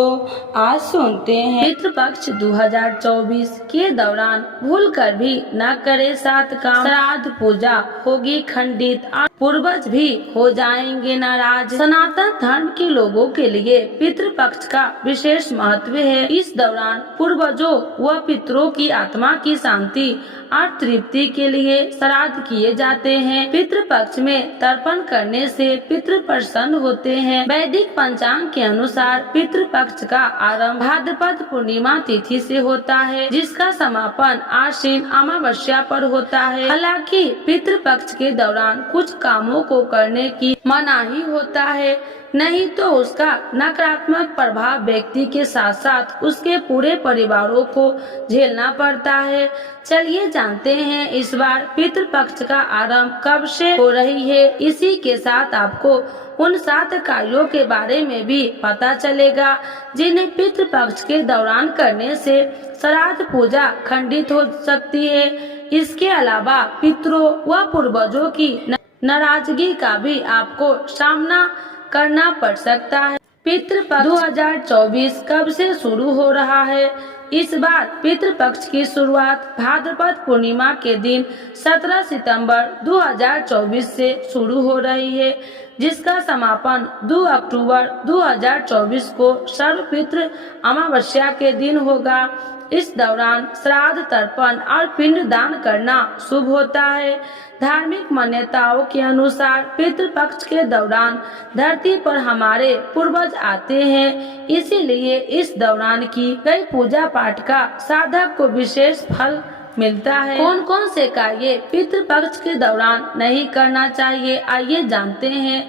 तो आज सुनते हैं पितृपक्ष 2024 के दौरान भूलकर भी न करे 7 काम। श्राद्ध पूजा होगी खंडित और पूर्वज भी हो जाएंगे नाराज। सनातन धर्म के लोगों के लिए पितृपक्ष का विशेष महत्व है। इस दौरान पूर्वजों व पितरों की आत्मा की शांति और तृप्ति के लिए श्राद्ध किए जाते हैं। पितृपक्ष में तर्पण करने से पितृ प्रसन्न होते हैं। वैदिक पंचांग के अनुसार पितृपक्ष का आरंभ भाद्रपद पूर्णिमा तिथि से होता है, जिसका समापन आश्विन अमावस्या पर होता है। हालांकि पितृपक्ष के दौरान कुछ कामों को करने की मनाही होता है, नहीं तो उसका नकारात्मक प्रभाव व्यक्ति के साथ साथ उसके पूरे परिवारों को झेलना पड़ता है। चलिए जानते हैं इस बार पितृपक्ष का आरंभ कब से हो रही है। इसी के साथ आपको उन 7 कार्यों के बारे में भी पता चलेगा जिन्हें पितृपक्ष के दौरान करने से श्राद्ध पूजा खंडित हो सकती है। इसके अलावा पितरों व पूर्वजों की नाराजगी का भी आपको सामना करना पड़ सकता है। पितृपक्ष 2024 कब से शुरू हो रहा है। इस बार पितृपक्ष की शुरुआत भाद्रपद पूर्णिमा के दिन 17 सितंबर 2024 से शुरू हो रही है, जिसका समापन 2 अक्टूबर 2024 को सर्वपितृ अमावस्या के दिन होगा। इस दौरान श्राद्ध तर्पण और पिंड दान करना शुभ होता है। धार्मिक मान्यताओं के अनुसार पितृपक्ष के दौरान धरती पर हमारे पूर्वज आते हैं, इसीलिए इस दौरान की गई पूजा पाठ का साधक को विशेष फल मिलता है। कौन कौन से कार्य पितृपक्ष के दौरान नहीं करना चाहिए, आइए जानते हैं।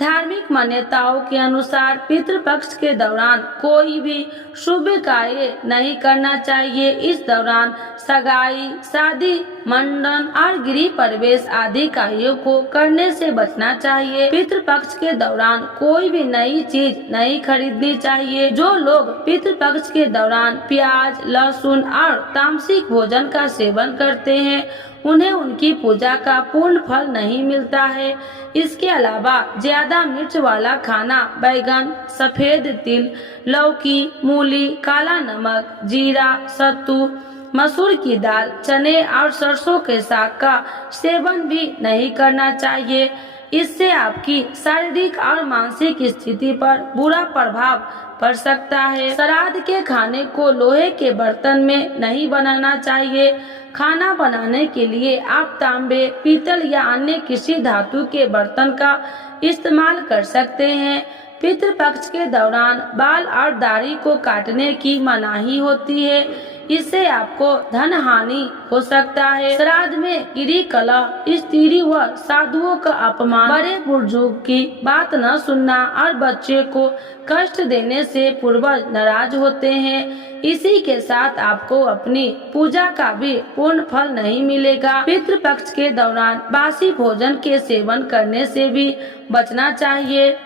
धार्मिक मान्यताओं के अनुसार पितृपक्ष के दौरान कोई भी शुभ कार्य नहीं करना चाहिए। इस दौरान सगाई, शादी, मंडन और गृह प्रवेश आदि कार्यों को करने से बचना चाहिए। पितृपक्ष के दौरान कोई भी नई चीज नहीं खरीदनी चाहिए। जो लोग पितृपक्ष के दौरान प्याज, लहसुन और तामसिक भोजन का सेवन करते हैं, उन्हें उनकी पूजा का पूर्ण फल नहीं मिलता है। इसके अलावा ज्यादा मिर्च वाला खाना, बैगन, सफेद तिल, लौकी, मूली, काला नमक, जीरा, सत्तू, मसूर की दाल, चने और सरसों के साग का सेवन भी नहीं करना चाहिए। इससे आपकी शारीरिक और मानसिक स्थिति पर बुरा प्रभाव पड़ सकता है। श्राद्ध के खाने को लोहे के बर्तन में नहीं बनाना चाहिए। खाना बनाने के लिए आप तांबे, पीतल या अन्य किसी धातु के बर्तन का इस्तेमाल कर सकते हैं। पितृपक्ष के दौरान बाल और दाढ़ी को काटने की मनाही होती है, इससे आपको धन हानि हो सकता है। श्राद्ध में गृह कलह, स्त्री व साधुओं का अपमान, बड़े बुजुर्ग की बात न सुनना और बच्चे को कष्ट देने से पूर्वज नाराज होते हैं। इसी के साथ आपको अपनी पूजा का भी पूर्ण फल नहीं मिलेगा। पितृपक्ष के दौरान बासी भोजन के सेवन करने से भी बचना चाहिए।